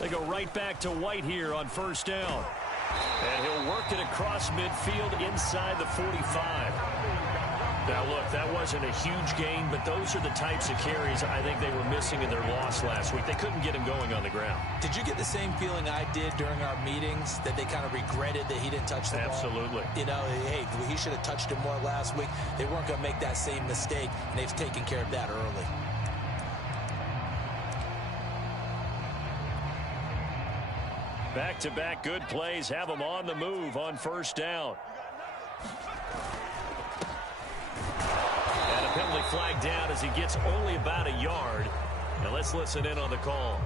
They go right back to White here on first down. And he'll work it across midfield inside the 45. Now, look, that wasn't a huge gain, but those are the types of carries I think they were missing in their loss last week. They couldn't get him going on the ground. Did you get the same feeling I did during our meetings, that they kind of regretted that he didn't touch the ball? Absolutely. You know, hey, he should have touched it more last week. They weren't going to make that same mistake, and they've taken care of that early. Back-to-back good plays have them on the move on first down. And a penalty flag down as he gets only about a yard. Now let's listen in on the call.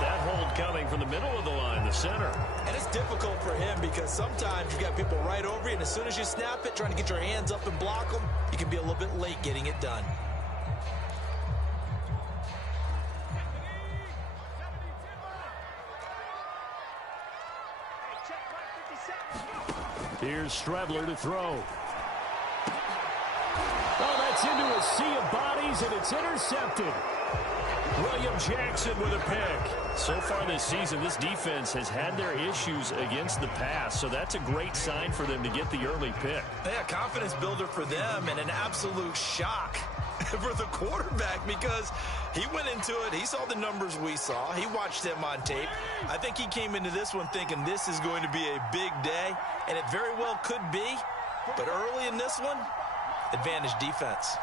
That hold coming from the middle of the line, the center. And it's difficult for him because sometimes you got people right over you, and as soon as you snap it, trying to get your hands up and block them, you can be a little bit late getting it done. Here's Strebler to throw. Oh, that's into a sea of bodies, and it's intercepted. William Jackson with a pick. So far this season, this defense has had their issues against the pass, so that's a great sign for them to get the early pick. Yeah, confidence builder for them, and an absolute shock for the quarterback because he went into it. He saw the numbers we saw. He watched them on tape. I think he came into this one thinking this is going to be a big day, and it very well could be. But early in this one, advantage defense.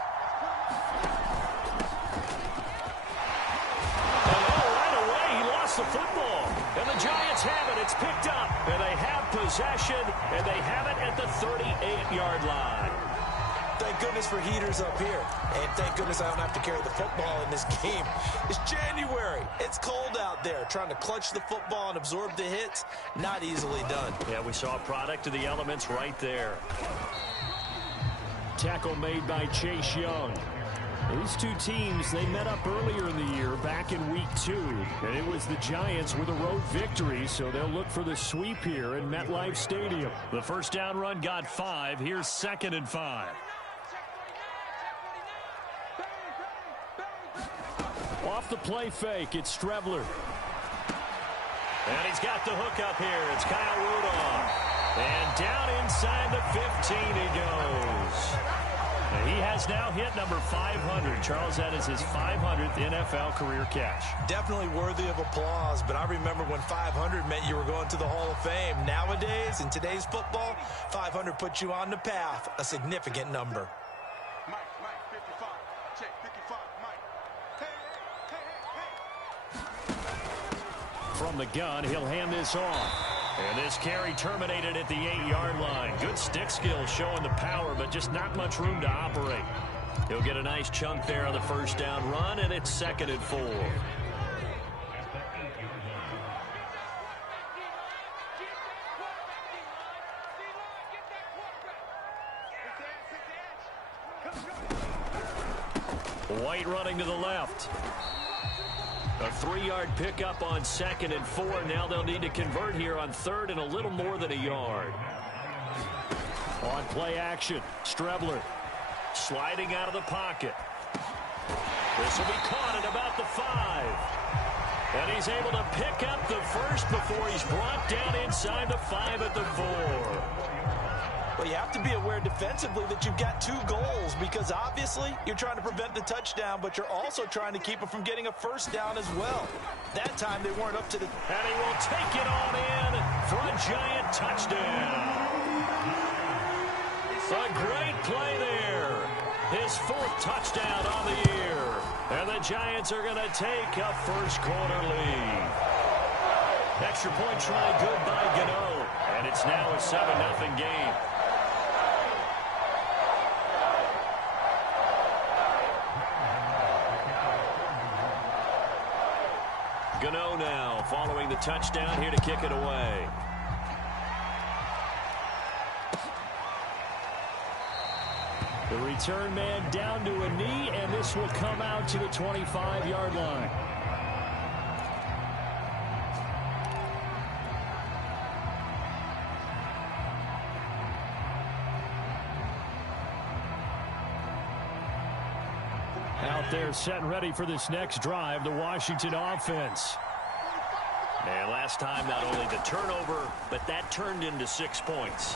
The football, and the Giants have it. It's picked up, and they have possession, and they have it at the 38-yard line. Thank goodness for heaters up here, and thank goodness I don't have to carry the football in this game. It's January. It's cold out there. Trying to clutch the football and absorb the hits, not easily done. Yeah, we saw a product of the elements right there. Tackle made by Chase Young. These two teams, they met up earlier in the year back in week 2, and it was the Giants with a road victory, so they'll look for the sweep here in MetLife Stadium. The first down run got 5. Here's 2nd and 5. Off the play fake, it's Strebler. And he's got the hook up here. It's Kyle Rudolph. And down inside the 15 he goes. He has now hit number 500. Charles, that is his 500th NFL career catch. Definitely worthy of applause, but I remember when 500 meant you were going to the Hall of Fame. Nowadays, in today's football, 500 puts you on the path, a significant number. Mike, 55. Check, 55, Mike. Hey. From the gun, he'll hand this off. And this carry terminated at the 8-yard line. Good stick skill showing the power, but just not much room to operate. He'll get a nice chunk there on the first down run, and it's 2nd and 4. White running to the left. A 3-yard pickup on 2nd and 4. Now they'll need to convert here on 3rd and a little more than a yard. On play action, Strebler sliding out of the pocket. This will be caught at about the 5. And he's able to pick up the first before he's brought down inside the 5 at the 4. Well, you have to be aware defensively that you've got 2 goals because obviously you're trying to prevent the touchdown, but you're also trying to keep it from getting a first down as well. That time they weren't up to the... And he will take it on in for a Giant touchdown. A great play there. His 4th touchdown on the year. And the Giants are going to take a first-quarter lead. Extra point try good by Gano. And it's now a 7-0 game. Gano now following the touchdown here to kick it away. The return man down to a knee, and this will come out to the 25-yard line. Out They're set and ready for this next drive, the Washington offense. And last time, not only the turnover, but that turned into 6 points.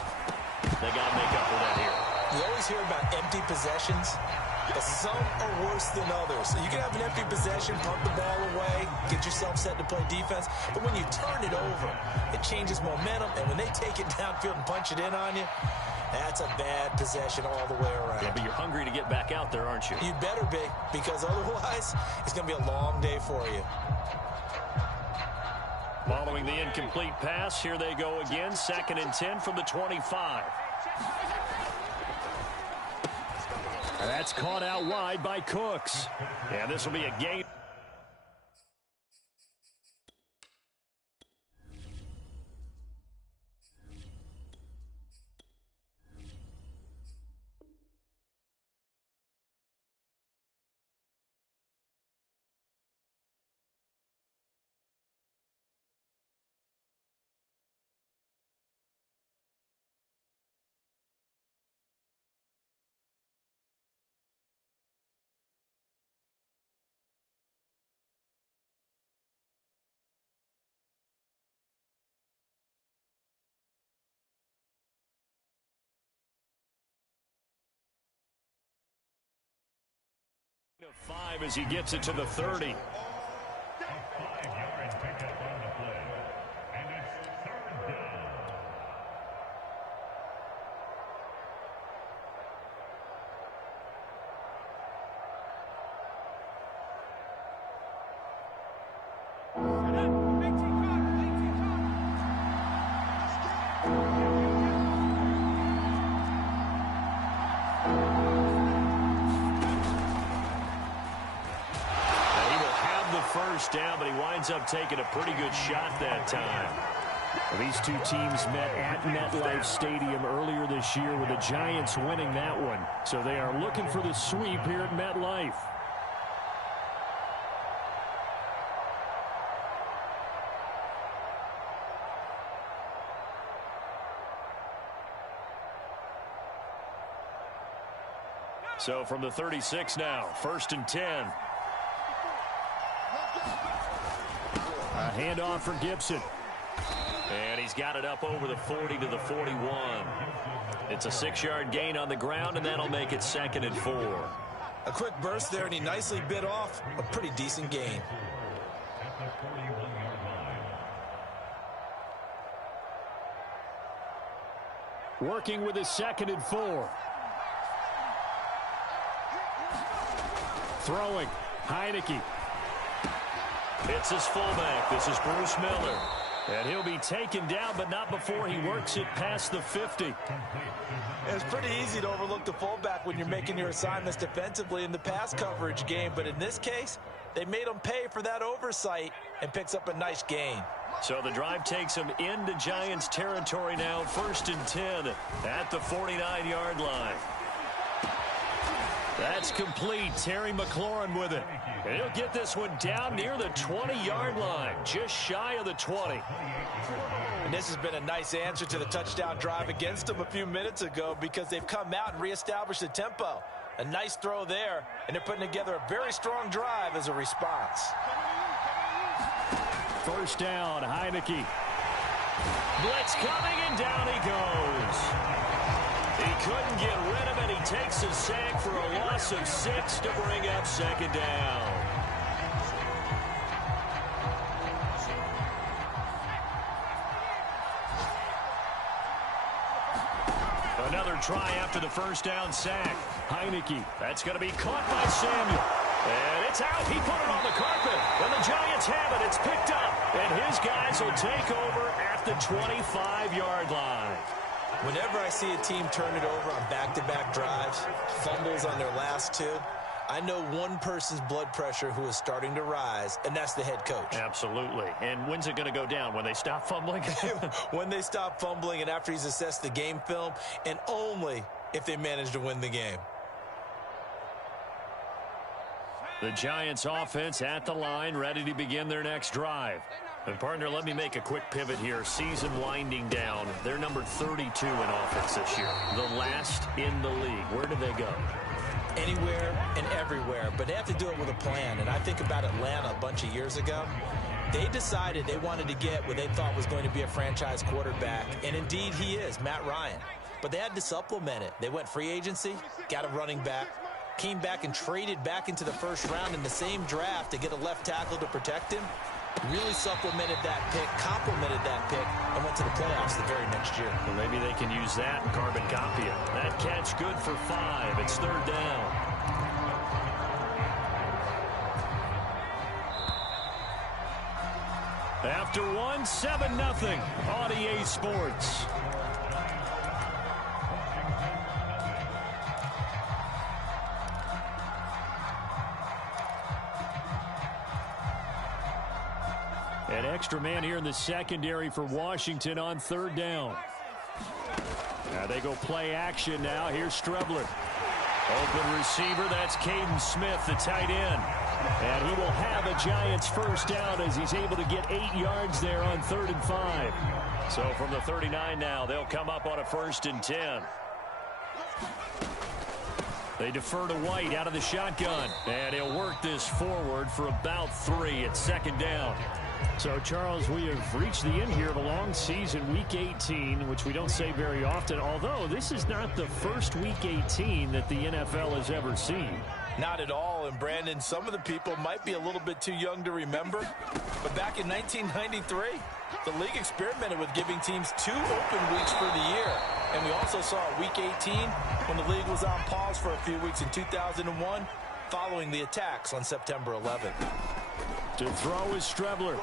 They got to make up for that here. You always hear about empty possessions, but some are worse than others. You can have an empty possession, punt the ball away, get yourself set to play defense, but when you turn it over, it changes momentum, and when they take it downfield and punch it in on you, that's a bad possession all the way around. Yeah, but you're hungry to get back out there, aren't you? You'd better be, because otherwise, it's going to be a long day for you. Following the incomplete pass, here they go again, 2nd and 10 from the 25. That's caught out wide by Cooks. And this will be a gain. of 5 as he gets it to the 30. First down, but he winds up taking a pretty good shot that time. Well, these two teams met at MetLife Stadium earlier this year with the Giants winning that one. So they are looking for the sweep here at MetLife. So from the 36 now, 1st and 10. A handoff for Gibson. And he's got it up over the 40 to the 41. It's a 6-yard gain on the ground, and that'll make it 2nd and 4. A quick burst there, and he nicely bit off a pretty decent gain. Working with his 2nd and 4. Throwing. Heineke. It's his fullback. This is Bruce Miller. And he'll be taken down, but not before he works it past the 50. It's pretty easy to overlook the fullback when you're making your assignments defensively in the pass coverage game. But in this case, they made him pay for that oversight and picks up a nice gain. So the drive takes him into Giants territory now. 1st and 10 at the 49-yard line. That's complete. Terry McLaurin with it. And he'll get this one down near the 20-yard line, just shy of the 20. And this has been a nice answer to the touchdown drive against them a few minutes ago because they've come out and reestablished the tempo. A nice throw there, and they're putting together a very strong drive as a response. 1st down, Heineke. Blitz coming, and down he goes. He couldn't get rid of it. He takes a sack for a loss of 6 to bring up 2nd down. Another try after the 1st down sack. Heineke. That's going to be caught by Samuel. And it's out. He put it on the carpet. And the Giants have it. It's picked up. And his guys will take over at the 25-yard line. Whenever I see a team turn it over on back-to-back drives, fumbles on their last 2, I know one person's blood pressure who is starting to rise, and that's the head coach. Absolutely. And when's it going to go down? When they stop fumbling? When they stop fumbling and after he's assessed the game film, and only if they manage to win the game. The Giants offense at the line, ready to begin their next drive. And partner, let me make a quick pivot here. Season winding down. They're number 32 in offense this year. The last in the league. Where do they go? anywhere and everywhere, but they have to do it with a plan. And I think about Atlanta a bunch of years ago. They decided they wanted to get what they thought was going to be a franchise quarterback, and indeed he is, Matt Ryan. But they had to supplement it. They went free agency, got a running back, came back and traded back into the first round in the same draft to get a left tackle to protect him. Really supplemented that pick, complemented that pick, and went to the playoffs the very next year. Well, maybe they can use that and carbon copy it. That catch good for 5. It's 3rd down. After 1, 7-0 on EA Sports. An extra man here in the secondary for Washington on 3rd down. Now they go play action now. Here's Strebler. Open receiver, that's Caden Smith, the tight end. And he will have a Giants first down as he's able to get 8 yards there on 3rd and 5. So from the 39 now, they'll come up on a 1st and 10. They defer to White out of the shotgun. And he'll work this forward for about 3 at 2nd down. So, Charles, we have reached the end here of a long season, Week 18, which we don't say very often, although this is not the first Week 18 that the NFL has ever seen. Not at all, and Brandon, some of the people might be a little bit too young to remember, but back in 1993, the league experimented with giving teams 2 open weeks for the year, and we also saw Week 18 when the league was on pause for a few weeks in 2001 following the attacks on September 11th. To throw is Strebler.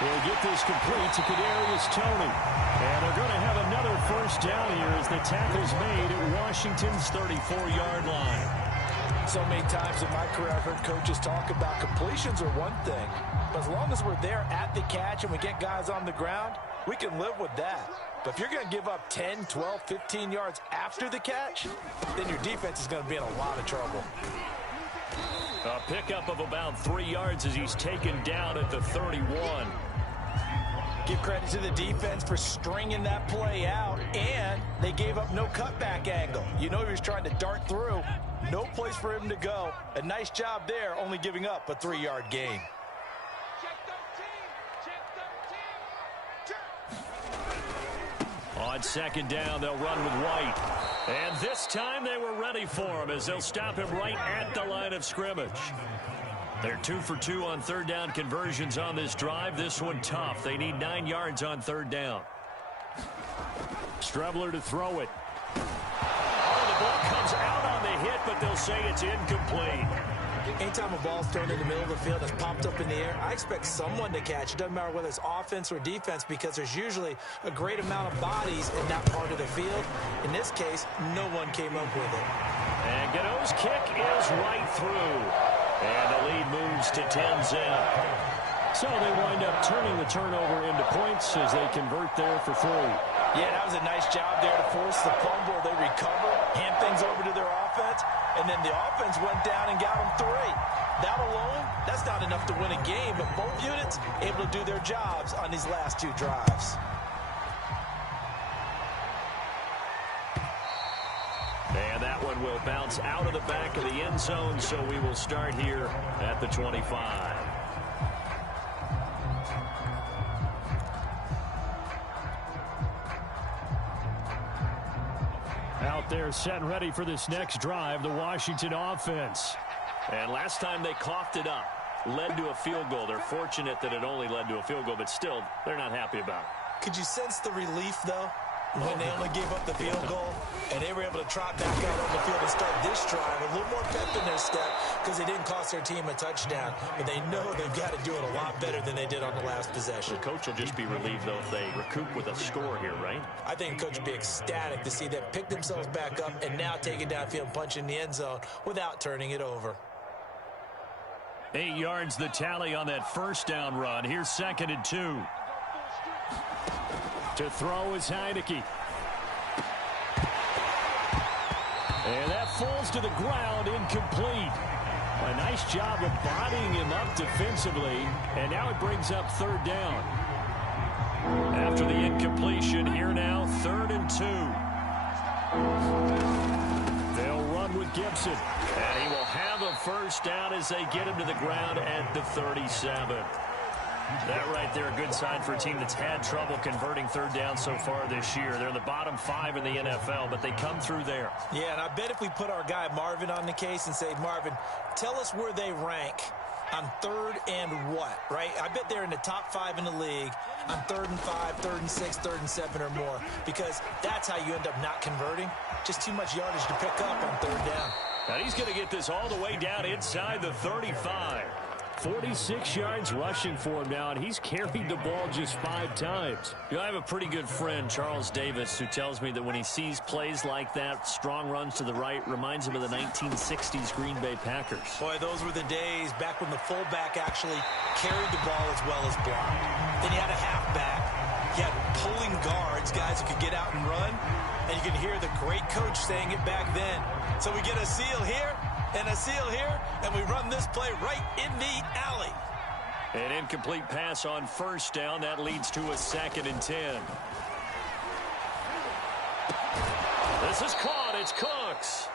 He'll get this complete to Kadarius Toney. And they're going to have another first down here as the tackle's made at Washington's 34-yard line. So many times in my career I've heard coaches talk about completions are one thing, but as long as we're there at the catch and we get guys on the ground, we can live with that. But if you're going to give up 10, 12, 15 yards after the catch, then your defense is going to be in a lot of trouble. A pickup of about 3 yards as he's taken down at the 31. Give credit to the defense for stringing that play out, and they gave up no cutback angle. You know he was trying to dart through. No place for him to go. A nice job there, only giving up a 3-yard gain. On 2nd down, they'll run with White. And this time they were ready for him as they'll stop him right at the line of scrimmage. They're 2 for 2 on 3rd down conversions on this drive. This one tough. They need 9 yards on 3rd down. Strebler to throw it. Oh, the ball comes out on the hit, but they'll say it's incomplete. Anytime a ball's thrown in the middle of the field that's popped up in the air, I expect someone to catch. It doesn't matter whether it's offense or defense because there's usually a great amount of bodies in that part of the field. In this case, no one came up with it. And Gano's kick is right through. And the lead moves to 10-zip. So they wind up turning the turnover into points as they convert there for 3. Yeah, that was a nice job there to force the fumble. They recover, hand things over to their offense, and then the offense went down and got them 3. That alone, that's not enough to win a game, but both units able to do their jobs on these last 2 drives. And that one will bounce out of the back of the end zone, so we will start here at the 25. Out there set and ready for this next drive, the Washington offense. And last time they coughed it up, led to a field goal. They're fortunate that it only led to a field goal, but still, they're not happy about it. Could you sense the relief, though, when they only gave up the field goal and they were able to trot back out on the field and start this drive a little more pep in their step because they didn't cost their team a touchdown, but they know they've got to do it a lot better than they did on the last possession. The coach will just be relieved, though, if they recoup with a score here, right? I think the coach would be ecstatic to see them pick themselves back up and now take it downfield and punch in the end zone without turning it over. 8 yards the tally on that first down run. Here's 2nd and 2. To throw is Heineke. And that falls to the ground, incomplete. A nice job of bodying him up defensively, and now it brings up 3rd down. After the incompletion, here now, 3rd and 2. They'll run with Gibson. And he will have a first down as they get him to the ground at the 37. That right there, a good sign for a team that's had trouble converting third down so far this year. They're in the bottom 5 in the NFL, but they come through there. Yeah, and I bet if we put our guy Marvin on the case and say, Marvin, tell us where they rank on third and what, right? I bet they're in the top 5 in the league on 3rd and 5, 3rd and 6, 3rd and 7 or more, because that's how you end up not converting. Just too much yardage to pick up on third down. And he's going to get this all the way down inside the 35. 46 yards rushing for him now, and he's carried the ball just 5 times. You know, I have a pretty good friend, Charles Davis, who tells me that when he sees plays like that, strong runs to the right, reminds him of the 1960s Green Bay Packers. Boy, those were the days back when the fullback actually carried the ball as well as blocked. Then you had a halfback. You had pulling guards, guys who could get out and run, and you can hear the great coach saying it back then. So we get a seal here and a seal here, and we run this play right in the alley. An incomplete pass on first down. That leads to a 2nd and 10. This is caught. It's Cooks.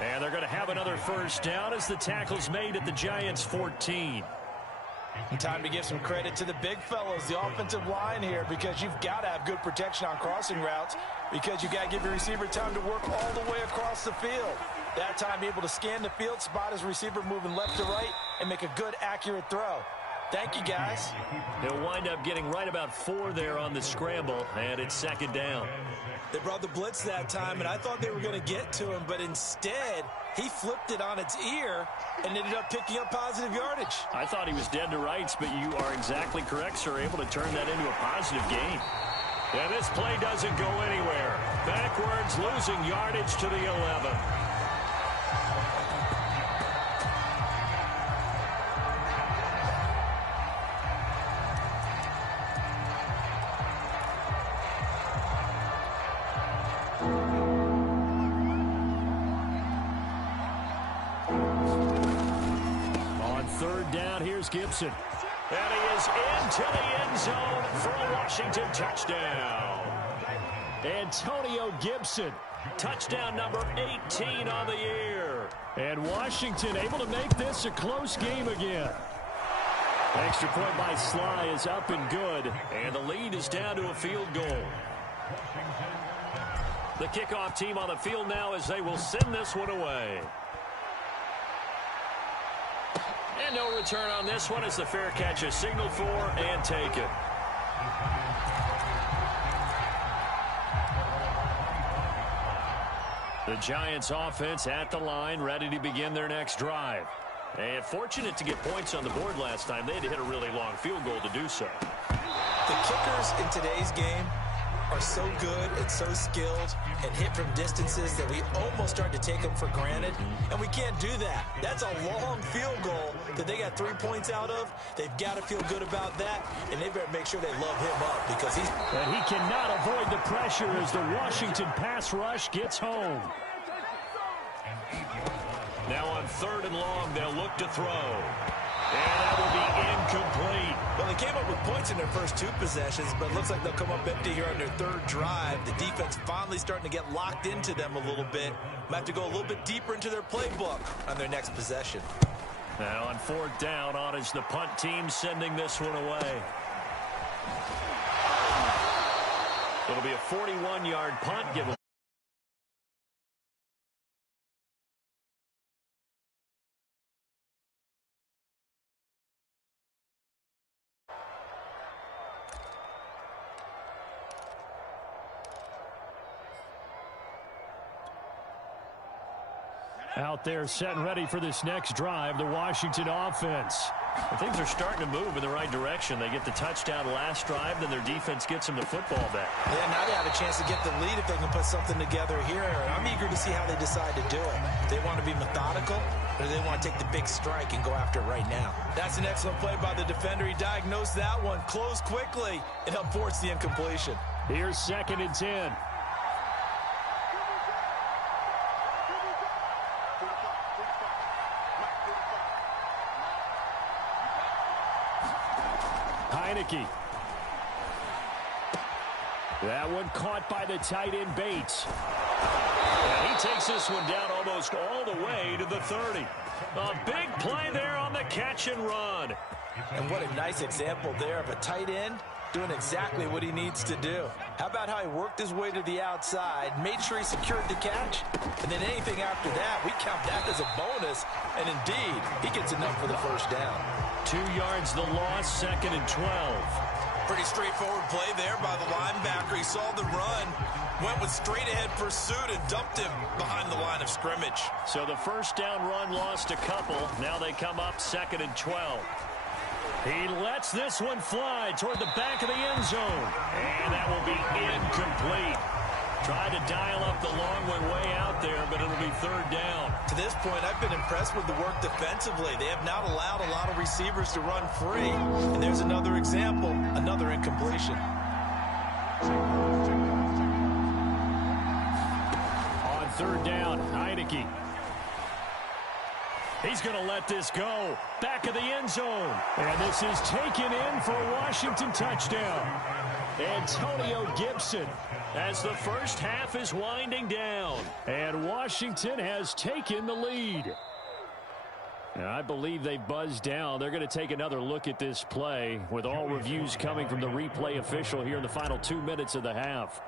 And they're going to have another first down as the tackle's made at the Giants' 14. And time to give some credit to the big fellows, the offensive line here, because you've got to have good protection on crossing routes, because you got to give your receiver time to work all the way across the field. That time able to scan the field, spot his receiver moving left to right, and make a good, accurate throw. Thank you, guys. He'll wind up getting right about 4 there on the scramble, and it's 2nd down. They brought the blitz that time, and I thought they were going to get to him, but instead, he flipped it on its ear and ended up picking up positive yardage. I thought he was dead to rights, but you are exactly correct, sir, able to turn that into a positive gain. And this play doesn't go anywhere. Backwards, losing yardage to the 11. Gibson. And he is into the end zone for a Washington touchdown. Antonio Gibson, touchdown number 18 on the year. And Washington able to make this a close game again. Extra point by Sly is up and good, and the lead is down to a field goal. The kickoff team on the field now as they will send this one away. And no return on this one as the fair catch is signaled for and taken. The Giants offense at the line, ready to begin their next drive. And fortunate to get points on the board last time. They had to hit a really long field goal to do so. The kickers in today's game are so good and so skilled and hit from distances that we almost start to take them for granted, and we can't do that. That's a long field goal that they got 3 points out of. They've got to feel good about that, and they better make sure they love him up because he's... And he cannot avoid the pressure as the Washington pass rush gets home. Now on 3rd and long, they'll look to throw. And that will be incomplete. Well, they came up with points in their first 2 possessions, but it looks like they'll come up empty here on their 3rd drive. The defense finally starting to get locked into them a little bit. Might have to go a little bit deeper into their playbook on their next possession. Now on 4th down, on is the punt team sending this one away. It'll be a 41-yard punt given. Out there set and ready for this next drive, the Washington offense. And things are starting to move in the right direction. They get the touchdown last drive, then their defense gets them the football back. Yeah, now they have a chance to get the lead if they can put something together here. I'm eager to see how they decide to do it. They want to be methodical, or they want to take the big strike and go after it right now. That's an excellent play by the defender. He diagnosed that one, closed quickly, and helped force the incompletion. Here's 2nd and 10. Heineke. That one caught by the tight end Bates. And he takes this one down almost all the way to the 30. A big play there on the catch and run. And what a nice example there of a tight end doing exactly what he needs to do. How about how he worked his way to the outside, made sure he secured the catch, and then anything after that, we count that as a bonus, and indeed, he gets enough for the first down. 2 yards the loss, 2nd and 12. Pretty straightforward play there by the linebacker. He saw the run, went with straight-ahead pursuit, and dumped him behind the line of scrimmage. So the first down run lost a couple. Now they come up 2nd and 12. He lets this one fly toward the back of the end zone. And that will be incomplete. Tried to dial up the long one way out there, but it'll be 3rd down. To this point, I've been impressed with the work defensively. They have not allowed a lot of receivers to run free. And there's another example, another incompletion. On 3rd down, Heinicke. He's going to let this go. Back of the end zone. And this is taken in for a Washington touchdown. Antonio Gibson, as the first half is winding down. And Washington has taken the lead. And I believe they buzzed down. They're going to take another look at this play with all reviews coming from the replay official here in the final 2 minutes of the half.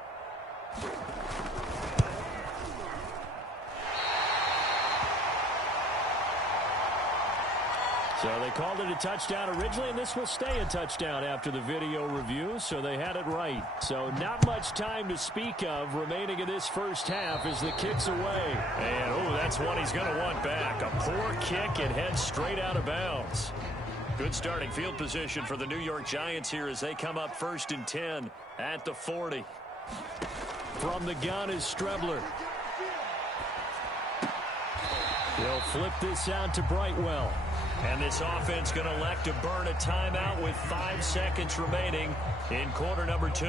So they called it a touchdown originally, and this will stay a touchdown after the video review, so they had it right. So not much time to speak of remaining in this first half as the kick's away. And, oh, that's one he's going to want back. A poor kick and heads straight out of bounds. Good starting field position for the New York Giants here as they come up 1st and 10 at the 40. From the gun is Strebler. He'll flip this out to Brightwell. And this offense going to elect to burn a timeout with 5 seconds remaining in quarter number 2.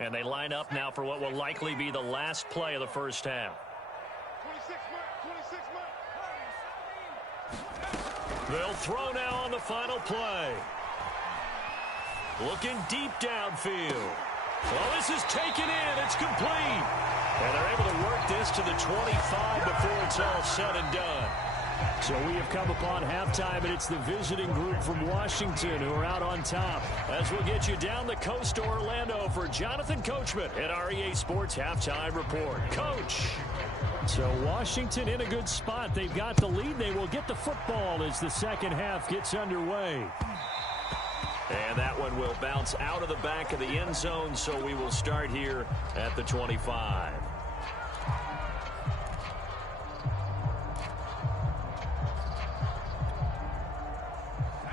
And they line up now for what will likely be the last play of the first half. 26. They'll throw now on the final play. Looking deep downfield. Well, this is taken in. It's complete. And they're able to work this to the 25 before it's all said and done. So we have come upon halftime, and it's the visiting group from Washington who are out on top. As we'll get you down the coast to Orlando for Jonathan Coachman at our EA Sports Halftime Report. Coach. So Washington in a good spot. They've got the lead. They will get the football as the second half gets underway. And that one will bounce out of the back of the end zone, so we will start here at the 25.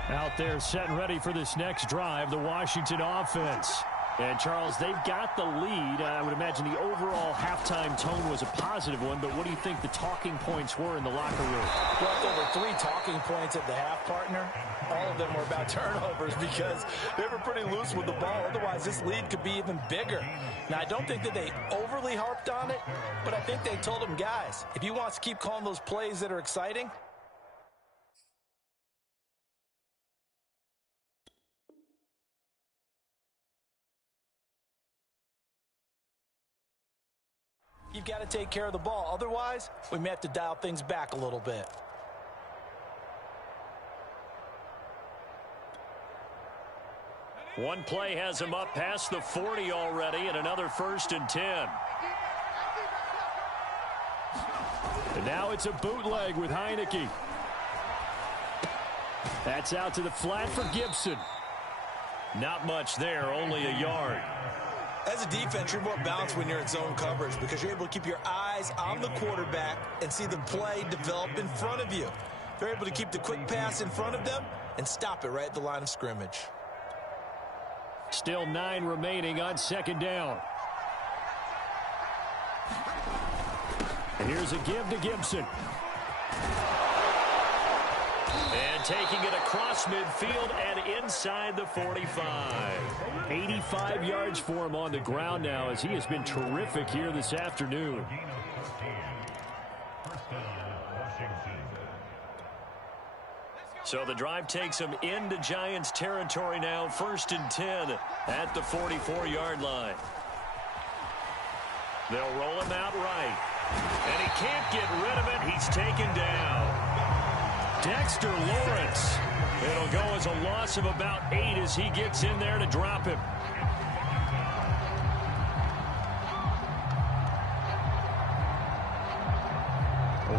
Out there set and ready for this next drive, the Washington offense. And, Charles, they've got the lead. I would imagine the overall halftime tone was a positive one, but what do you think the talking points were in the locker room? Well, there were 3 talking points at the half, partner. All of them were about turnovers because they were pretty loose with the ball. Otherwise, this lead could be even bigger. Now, I don't think that they overly harped on it, but I think they told them, guys, if you want to keep calling those plays that are exciting, you've got to take care of the ball. Otherwise, we may have to dial things back a little bit. One play has him up past the 40 already, and another 1st and 10. And now it's a bootleg with Heinicke. That's out to the flat for Gibson. Not much there, only a yard. As a defense, you're more balanced when you're in zone coverage because you're able to keep your eyes on the quarterback and see the play develop in front of you. They're able to keep the quick pass in front of them and stop it right at the line of scrimmage. Still 9 remaining on second down. And here's a give to Gibson. And taking it across midfield and inside the 45. 85 yards for him on the ground now as he has been terrific here this afternoon. So the drive takes him into Giants territory now. 1st and 10 at the 44-yard line. They'll roll him out right. And he can't get rid of it. He's taken down. Dexter Lawrence. It'll go as a loss of about 8 as he gets in there to drop him.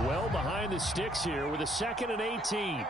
Well behind the sticks here with a 2nd and 18.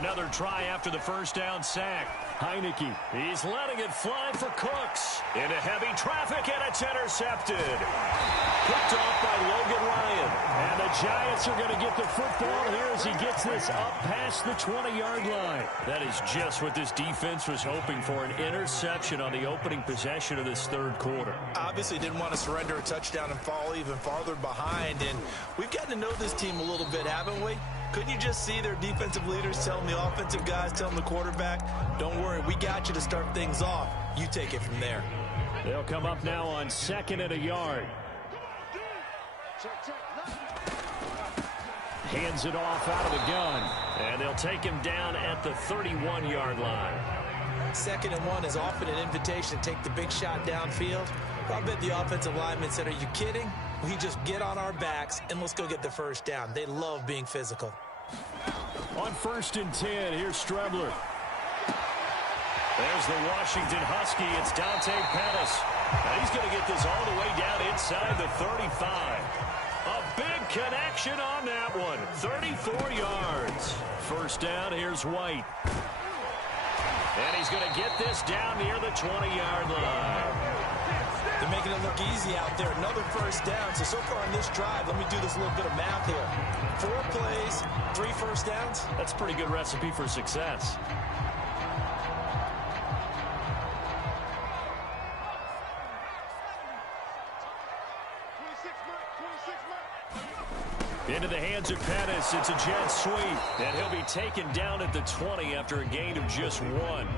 Another try after the first down sack. Heineke, he's letting it fly for Cooks. Into heavy traffic, and it's intercepted. Picked off by Logan Ryan. And the Giants are going to get the football here as he gets this up past the 20-yard line. That is just what this defense was hoping for, an interception on the opening possession of this 3rd quarter. Obviously didn't want to surrender a touchdown and fall even farther behind. And we've gotten to know this team a little bit, haven't we? Couldn't you just see their defensive leaders telling the offensive guys, telling the quarterback, don't worry, we got you to start things off. You take it from there. They'll come up now on 2nd and a yard. Hands it off out of the gun. And they'll take him down at the 31-yard line. 2nd and 1 is often an invitation to take the big shot downfield. I bet the offensive lineman said, are you kidding? We just get on our backs and let's go get the first down. They love being physical. On 1st and 10, here's Strebler. There's the Washington Husky. It's Dante Pettis. Now he's going to get this all the way down inside the 35. A big connection on that one. 34 yards. First down, here's White. And he's going to get this down near the 20-yard line. They're making it look easy out there. Another first down. So far on this drive, let me do this little bit of math here. 4 plays, 3 first downs. That's a pretty good recipe for success. Into the hands of Pettis. It's a jet sweep. And he'll be taken down at the 20 after a gain of just 1.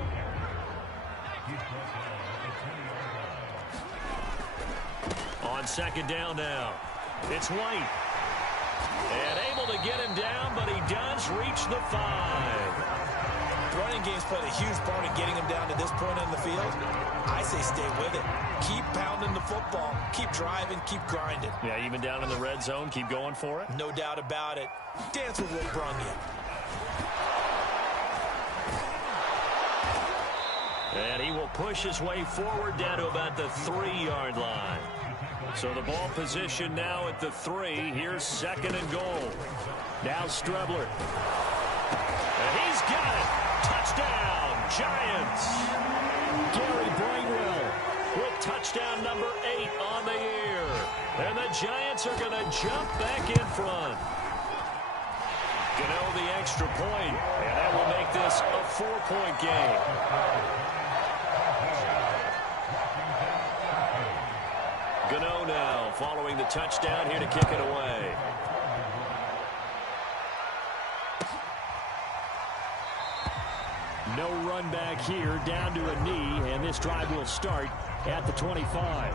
On 2nd down now. It's White. And able to get him down, but he does reach the 5. Running game's played a huge part in getting him down to this point on the field. I say stay with it. Keep pounding the football. Keep driving. Keep grinding. Yeah, even down in the red zone, keep going for it. No doubt about it. Dance with what brung you. And he will push his way forward down to about the 3-yard line. So the ball position now at the 3. Here's 2nd and goal. Now Strebler. And he's got it. Touchdown, Giants. Gary Brightwell with touchdown number 8 on the year. And the Giants are going to jump back in front. Gano the extra point, and that will make this a 4-point game. Gano now following the touchdown here to kick it away. No run back here, down to a knee, and this drive will start at the 25.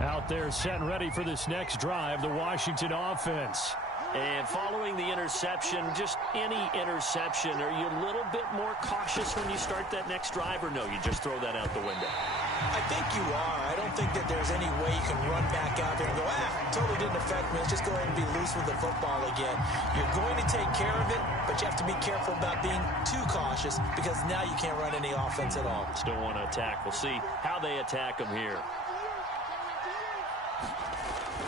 Out there set and ready for this next drive, the Washington offense. And following the interception, just any interception, are you a little bit more cautious when you start that next drive, or no, you just throw that out the window? I think you are. I don't think that there's any way you can run back out there and go, totally didn't affect me. Let's just go ahead and be loose with the football again. You're going to take care of it, but you have to be careful about being too cautious because now you can't run any offense at all. Still want to attack. We'll see how they attack him here.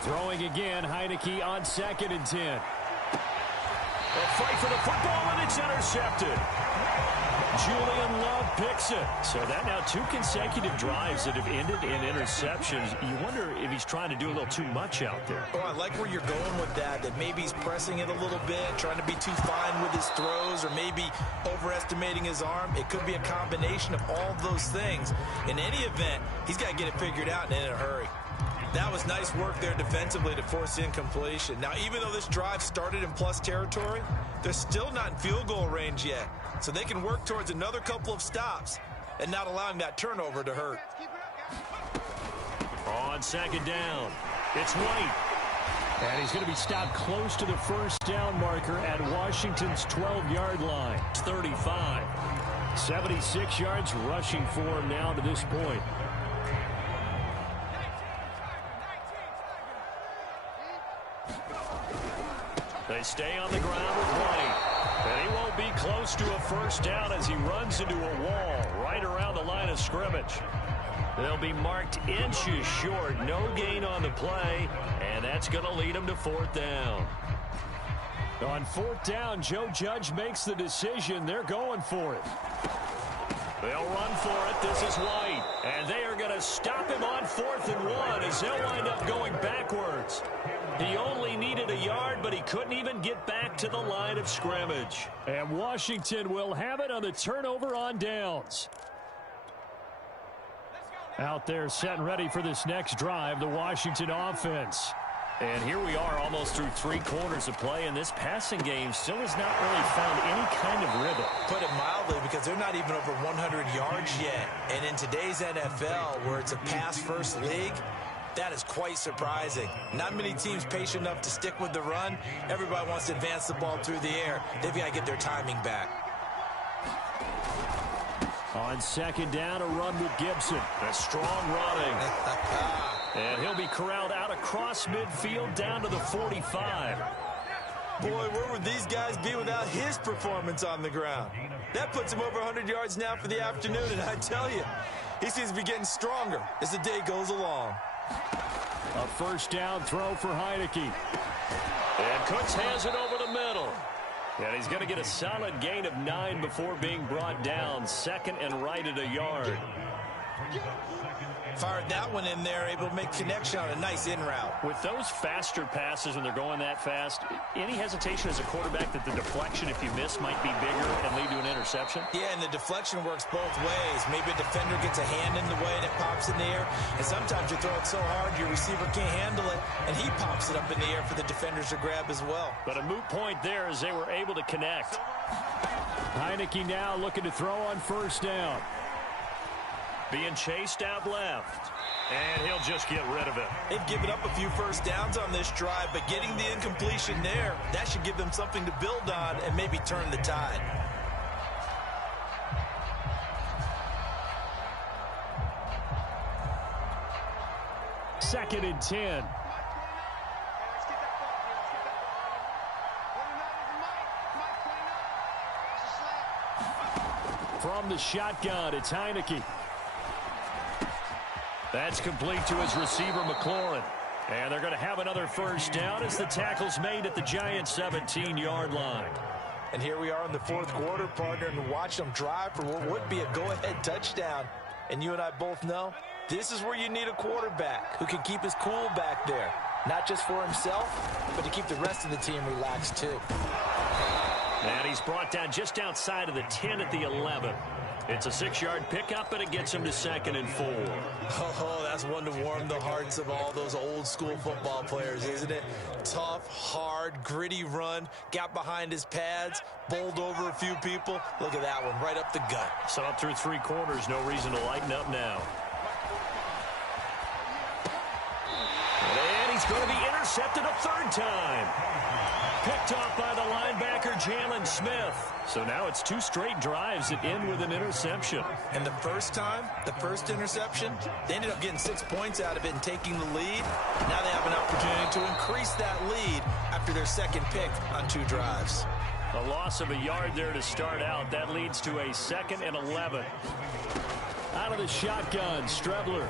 Throwing again, Heineke on 2nd and 10. A fight for the football, and it's intercepted. Julian Love picks it. So that now 2 consecutive drives that have ended in interceptions. You wonder if he's trying to do a little too much out there. Oh, I like where you're going with that maybe he's pressing it a little bit, trying to be too fine with his throws, or maybe overestimating his arm. It could be a combination of all of those things. In any event, he's got to get it figured out and in a hurry. That was nice work there defensively to force incompletion. Now, even though this drive started in plus territory, they're still not in field goal range yet. So they can work towards another couple of stops and not allowing that turnover to hurt. On 2nd down, it's White. And he's going to be stopped close to the first down marker at Washington's 12-yard line. 35. 76 yards rushing for him now to this point. They stay on the ground with White. And he won't be close to a first down as he runs into a wall right around the line of scrimmage. They'll be marked inches short. No gain on the play. And that's going to lead him to 4th down. On 4th down, Joe Judge makes the decision. They're going for it. They'll run for it. This is White. And they are going to stop him on 4th and 1 as they'll wind up going backwards. He only needed a yard, but he couldn't even get back to the line of scrimmage. And Washington will have it on the turnover on downs. Out there set and ready for this next drive, the Washington offense. And here we are almost through 3 quarters of play, and this passing game still has not really found any kind of rhythm. Put it mildly, because they're not even over 100 yards yet. And in today's NFL, where it's a pass-first league, that is quite surprising. Not many teams patient enough to stick with the run. Everybody wants to advance the ball through the air. They've got to get their timing back. On 2nd down, a run with Gibson. A strong running. And he'll be corralled out across midfield down to the 45. Boy, where would these guys be without his performance on the ground? That puts him over 100 yards now for the afternoon, and I tell you, he seems to be getting stronger as the day goes along. A first down throw for Heineke. And Cooks has it over the middle. And he's going to get a solid gain of 9 before being brought down. 2nd and right at a yard. Fired that one in there, able to make connection on a nice in route. With those faster passes when they're going that fast, any hesitation as a quarterback that the deflection, if you miss, might be bigger and lead to an interception? Yeah, and the deflection works both ways. Maybe a defender gets a hand in the way and it pops in the air. And sometimes you throw it so hard your receiver can't handle it, and he pops it up in the air for the defenders to grab as well. But a moot point there as they were able to connect. Heineke now looking to throw on first down. Being chased out left. And he'll just get rid of it. They've given up a few first downs on this drive, but getting the incompletion there, that should give them something to build on and maybe turn the tide. Second and 10. From the shotgun, it's Heineke. That's complete to his receiver, McLaurin. And they're going to have another first down as the tackle's made at the Giants' 17-yard line. And here we are in the 4th quarter, partner, and watch them drive for what would be a go-ahead touchdown. And you and I both know this is where you need a quarterback who can keep his cool back there. Not just for himself, but to keep the rest of the team relaxed too. And he's brought down just outside of the 10 at the 11. It's a 6-yard pickup, and it gets him to 2nd and 4. Oh, that's one to warm the hearts of all those old-school football players, isn't it? Tough, hard, gritty run, got behind his pads, bowled over a few people. Look at that one, right up the gut. So up through 3 quarters, no reason to lighten up now. And he's going to be intercepted a 3rd time. Picked off by the linebacker, Jalen Smith. So now it's 2 straight drives that end with an interception. And the first time, the first interception, they ended up getting 6 points out of it and taking the lead. Now they have an opportunity to increase that lead after their second pick on 2 drives. A loss of a yard there to start out. That leads to a 2nd and 11. Out of the shotgun, Strebler.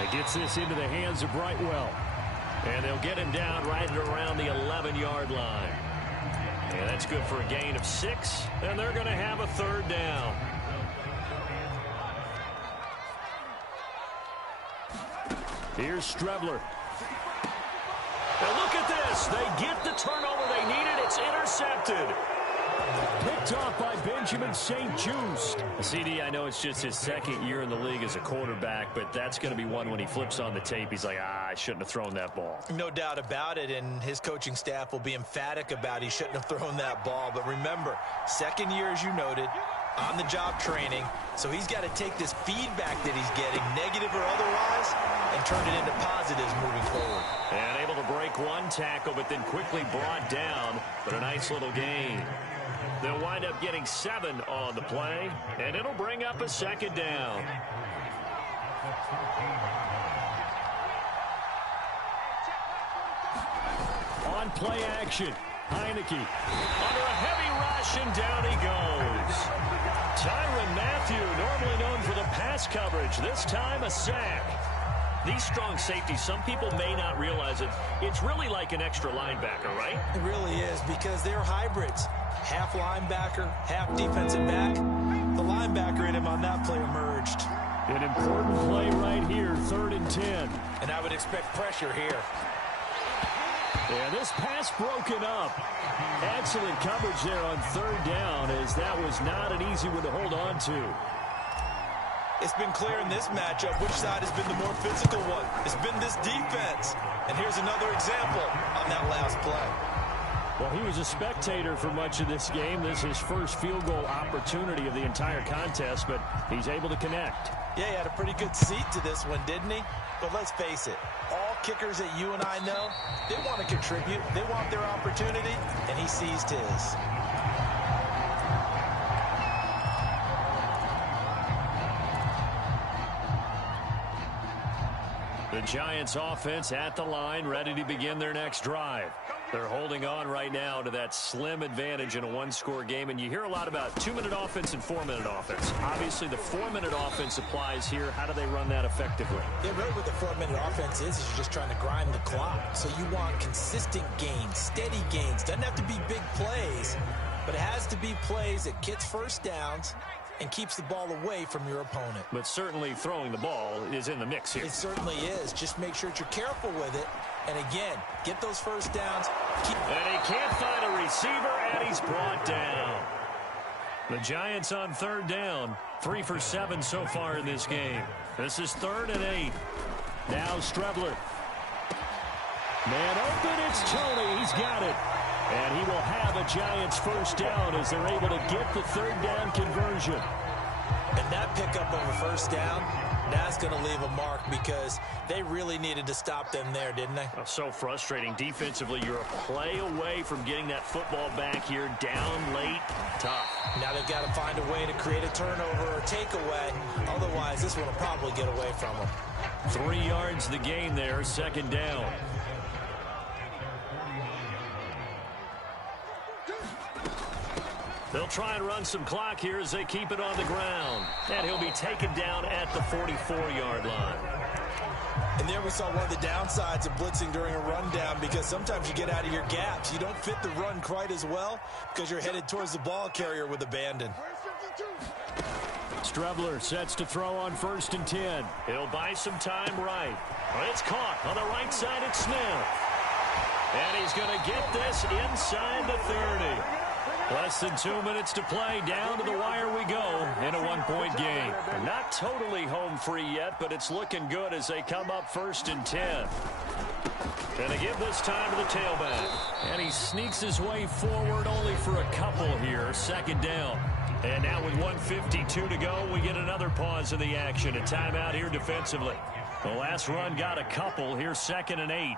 He gets this into the hands of Brightwell. And they'll get him down right at around the 11-yard line. And that's good for a gain of 6. And they're going to have a 3rd down. Here's Strebler. Now look at this. They get the turnover they needed. It's intercepted. Picked off by Benjamin St-Juste. CD, I know it's just his 2nd year in the league as a quarterback, but that's going to be one when he flips on the tape. He's like, I shouldn't have thrown that ball. No doubt about it, and his coaching staff will be emphatic about he shouldn't have thrown that ball. But remember, 2nd year, as you noted, on-the-job training, so he's got to take this feedback that he's getting, negative or otherwise, and turn it into positives moving forward. And able to break 1 tackle, but then quickly brought down, but a nice little gain. They'll wind up getting 7 on the play, and it'll bring up a 2nd down. On play action, Heineke. Under a heavy rush, and down he goes. Tyrann Mathieu, normally known for the pass coverage, this time a sack. These strong safeties, some people may not realize it. It's really like an extra linebacker, right? It really is, because they're hybrids. Half linebacker, half defensive back. The linebacker in him on that play emerged. An important play right here, 3rd and 10. And I would expect pressure here. And this pass broken up. Excellent coverage there on 3rd down, as that was not an easy one to hold on to. It's been clear in this matchup which side has been the more physical one. It's been this defense. And here's another example on that last play. Well, he was a spectator for much of this game. This is his first field goal opportunity of the entire contest, but he's able to connect. Yeah, he had a pretty good seat to this one, didn't he? But let's face it, all kickers that you and I know, they want to contribute. They want their opportunity, and he seized his. The Giants offense at the line, ready to begin their next drive. They're holding on right now to that slim advantage in a 1-score game, and you hear a lot about 2-minute offense and 4-minute offense. Obviously, the 4-minute offense applies here. How do they run that effectively? Yeah, really what the 4-minute offense is you're just trying to grind the clock. So you want consistent gains, steady gains. Doesn't have to be big plays, but it has to be plays that gets first downs and keeps the ball away from your opponent. But certainly throwing the ball is in the mix here. It certainly is. Just make sure that you're careful with it. And again, get those first downs. And he can't find a receiver, and he's brought down. The Giants on 3rd down. 3 for 7 so far in this game. This is 3rd and 8. Now Strebler. Man open, it's Toney. He's got it. And he will have a Giants first down as they're able to get the 3rd down conversion. And that pickup of a first down, that's going to leave a mark because they really needed to stop them there, didn't they? Oh, so frustrating. Defensively, you're a play away from getting that football back here. Down late, tough. Now they've got to find a way to create a turnover or takeaway. Otherwise, this one will probably get away from them. 3 yards the gain there, 2nd down. They'll try and run some clock here as they keep it on the ground. And he'll be taken down at the 44-yard line. And there we saw one of the downsides of blitzing during a rundown because sometimes you get out of your gaps. You don't fit the run quite as well because you're headed towards the ball carrier with abandon. Strebler sets to throw on 1st and 10. He'll buy some time right. It's caught on the right side at Smith. And he's going to get this inside the 30. Less than 2 minutes to play. Down to the wire we go in a 1-point game. Not totally home free yet, but it's looking good as they come up 1st and 10. Going to give this time to the tailback. And he sneaks his way forward only for a couple here. 2nd down. And now with 1:52 to go, we get another pause in the action. A timeout here defensively. The last run got a couple. Here's 2nd and 8.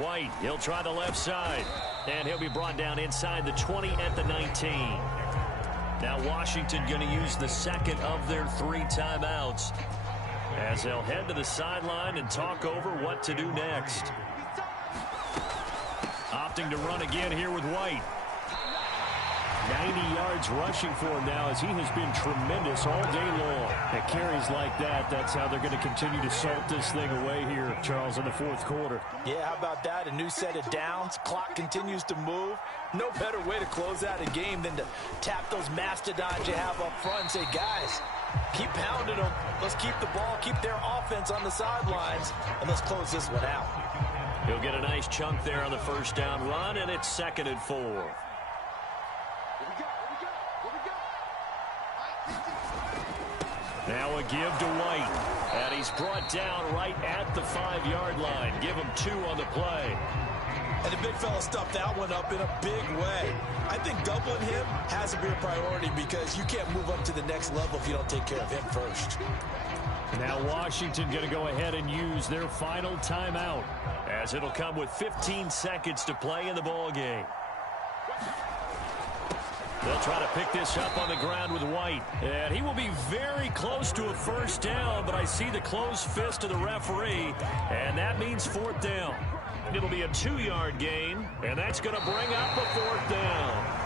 White, he'll try the left side. And he'll be brought down inside the 20 at the 19. Now Washington going to use the second of their 3 timeouts as they'll head to the sideline and talk over what to do next. Opting to run again here with White. 90 yards rushing for him now as he has been tremendous all day long. At carries like that, that's how they're going to continue to salt this thing away here, Charles, in the fourth quarter. Yeah, how about that? A new set of downs. Clock continues to move. No better way to close out a game than to tap those mastodons you have up front and say, guys, keep pounding them. Let's keep the ball, keep their offense on the sidelines, and let's close this one out. He'll get a nice chunk there on the first down run, and it's 2nd and 4. Now a give to White. And he's brought down right at the 5-yard line. Give him 2 on the play. And the big fella stuffed that one up in a big way. I think doubling him has to be a priority because you can't move up to the next level if you don't take care of him first. Now Washington going to go ahead and use their final timeout as it'll come with 15 seconds to play in the ball game. They'll try to pick this up on the ground with White. And he will be very close to a first down, but I see the closed fist of the referee, and that means 4th down. It'll be a 2-yard gain, and that's going to bring up a 4th down.